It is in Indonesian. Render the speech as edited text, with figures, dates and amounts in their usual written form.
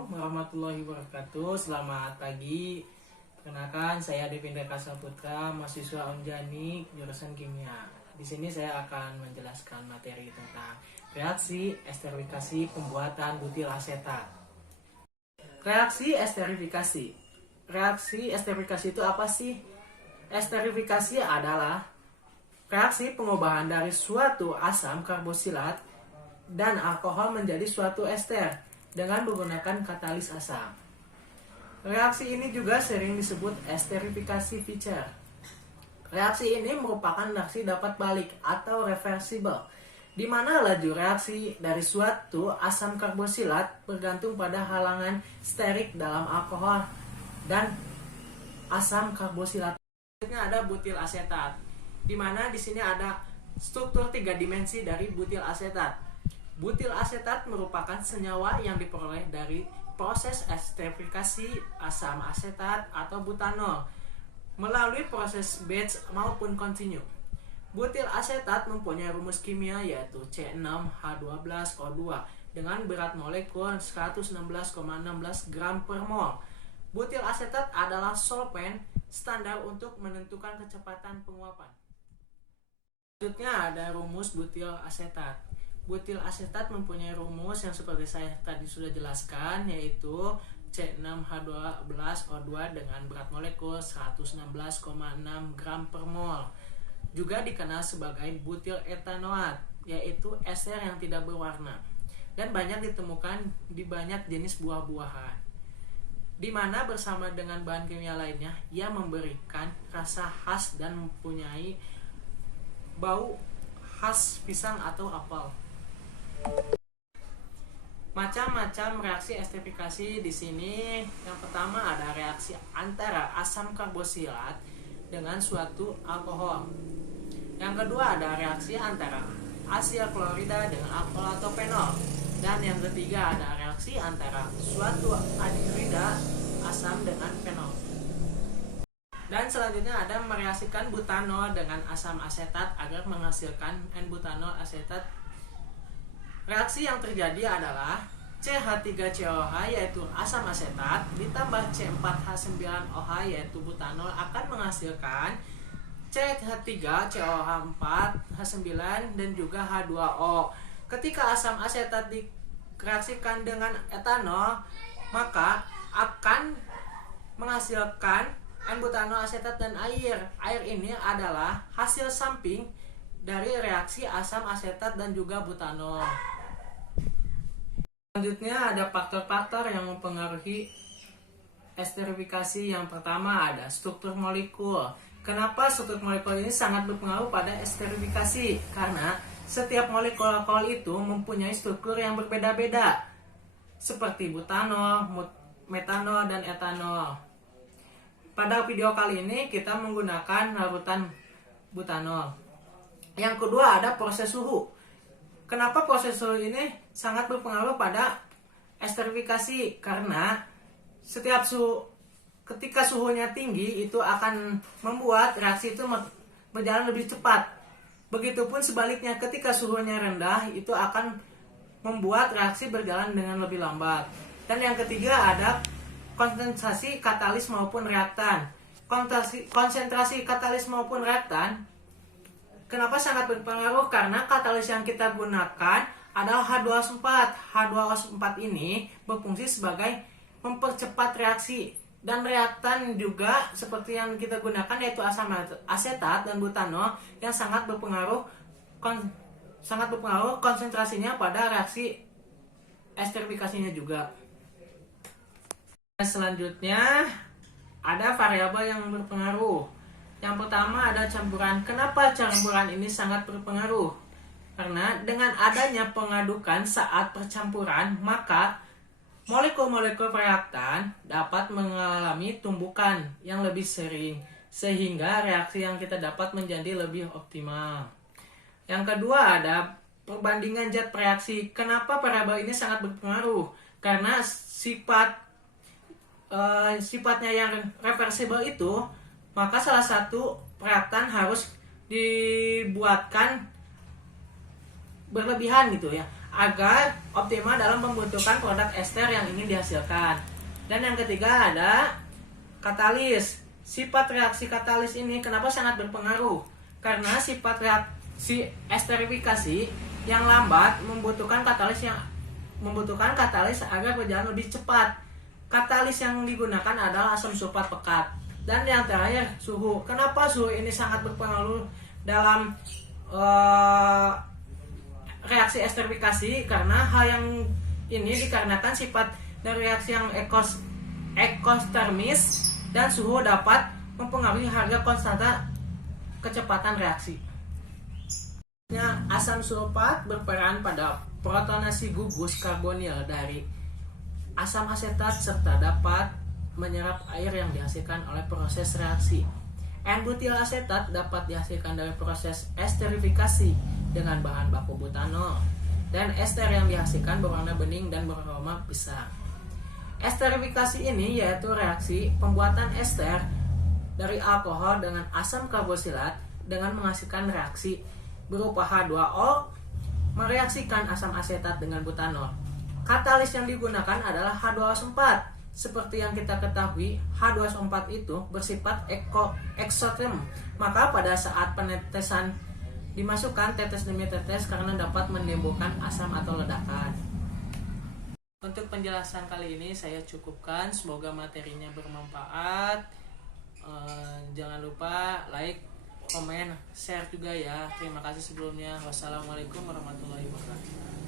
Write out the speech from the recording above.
Assalamualaikum warahmatullahi wabarakatuh. Selamat pagi. Perkenalkan, saya Devendra Kasaputra, mahasiswa Unjani jurusan Kimia. Di sini saya akan menjelaskan materi tentang reaksi esterifikasi pembuatan butil asetat. Reaksi esterifikasi. Reaksi esterifikasi itu apa sih? Esterifikasi adalah reaksi pengubahan dari suatu asam karboksilat dan alkohol menjadi suatu ester dengan menggunakan katalis asam. Reaksi ini juga sering disebut esterifikasi Fischer. Reaksi ini merupakan reaksi dapat balik atau reversible, di mana laju reaksi dari suatu asam karboksilat bergantung pada halangan sterik dalam alkohol dan asam karboksilat. Selanjutnya ada butil asetat, di mana di sini ada struktur 3 dimensi dari butil asetat. Butil asetat merupakan senyawa yang diperoleh dari proses esterifikasi asam asetat atau butanol melalui proses batch maupun continue. Butil asetat mempunyai rumus kimia yaitu C6H12O2 dengan berat molekul 116,16 gram per mol. Butil asetat adalah solvent standar untuk menentukan kecepatan penguapan. Selanjutnya ada rumus butil asetat. Butil asetat mempunyai rumus yang seperti saya tadi sudah jelaskan, yaitu C6H12O2 dengan berat molekul 116,6 gram per mol. Juga dikenal sebagai butil etanoat, yaitu ester yang tidak berwarna dan banyak ditemukan di banyak jenis buah-buahan, di mana bersama dengan bahan kimia lainnya ia memberikan rasa khas dan mempunyai bau khas pisang atau apel. Macam-macam reaksi esterifikasi di sini. Yang pertama ada reaksi antara asam karboksilat dengan suatu alkohol. Yang kedua ada reaksi antara asil klorida dengan alkohol atau fenol. Dan yang ketiga ada reaksi antara suatu anhidrida asam dengan fenol. Dan selanjutnya ada mereaksikan butanol dengan asam asetat agar menghasilkan N-butanol asetat. Reaksi yang terjadi adalah CH3COH yaitu asam asetat ditambah C4H9OH yaitu butanol akan menghasilkan CH3COH4H9 dan juga H2O. Ketika asam asetat direaksikan dengan etanol, maka akan menghasilkan N-butanol asetat dan air. Air ini adalah hasil samping dari reaksi asam asetat dan juga butanol. Selanjutnya ada faktor-faktor yang mempengaruhi esterifikasi. Yang pertama ada struktur molekul. Kenapa struktur molekul ini sangat berpengaruh pada esterifikasi? Karena setiap molekul alkohol itu mempunyai struktur yang berbeda-beda, seperti butanol, metanol, dan etanol. Pada video kali ini kita menggunakan larutan butanol. Yang kedua ada proses suhu. Kenapa proses suhu ini sangat berpengaruh pada esterifikasi? Karena ketika suhunya tinggi itu akan membuat reaksi itu berjalan lebih cepat. Begitupun sebaliknya, ketika suhunya rendah itu akan membuat reaksi berjalan dengan lebih lambat. Dan yang ketiga ada konsentrasi katalis maupun reaktan. Konsentrasi katalis maupun reaktan kenapa sangat berpengaruh? Karena katalis yang kita gunakan adalah H2O4. H2O4 ini berfungsi sebagai mempercepat reaksi. Dan reaktan juga seperti yang kita gunakan yaitu asam asetat dan butanol yang sangat berpengaruh konsentrasinya pada reaksi esterifikasinya juga. Selanjutnya ada variabel yang berpengaruh. Yang pertama ada campuran. Kenapa campuran ini sangat berpengaruh? Karena dengan adanya pengadukan saat percampuran, maka molekul-molekul reaktan dapat mengalami tumbukan yang lebih sering, sehingga reaksi yang kita dapat menjadi lebih optimal. Yang kedua ada perbandingan zat reaksi. Kenapa variabel ini sangat berpengaruh? Karena sifatnya yang reversible itu, maka salah satu reaktan harus dibuatkan berlebihan gitu ya, agar optimal dalam pembentukan produk ester yang ingin dihasilkan. Dan yang ketiga ada katalis. Sifat reaksi katalis ini kenapa sangat berpengaruh? Karena sifat reaksi esterifikasi yang lambat membutuhkan katalis agar berjalan lebih cepat. Katalis yang digunakan adalah asam sulfat pekat. Dan yang terakhir suhu. Kenapa suhu ini sangat berpengaruh dalam reaksi esterifikasi? Karena hal yang ini dikarenakan sifat dari reaksi yang ekostermis dan suhu dapat mempengaruhi harga konstanta kecepatan reaksi. Asam sulfat berperan pada protonasi gugus karbonil dari asam asetat serta dapat menyerap air yang dihasilkan oleh proses reaksi. N-butil asetat dapat dihasilkan dari proses esterifikasi dengan bahan baku butanol, dan ester yang dihasilkan berwarna bening dan beraroma pisang. Esterifikasi ini yaitu reaksi pembuatan ester dari alkohol dengan asam karboksilat dengan menghasilkan reaksi berupa H2O mereaksikan asam asetat dengan butanol. Katalis yang digunakan adalah H2SO4. Seperti yang kita ketahui, H2SO4 itu bersifat eksoterm. Maka pada saat penetesan dimasukkan tetes demi tetes karena dapat menimbulkan asam atau ledakan. Untuk penjelasan kali ini saya cukupkan. Semoga materinya bermanfaat. Jangan lupa like, komen, share juga ya. Terima kasih sebelumnya. Wassalamualaikum warahmatullahi wabarakatuh.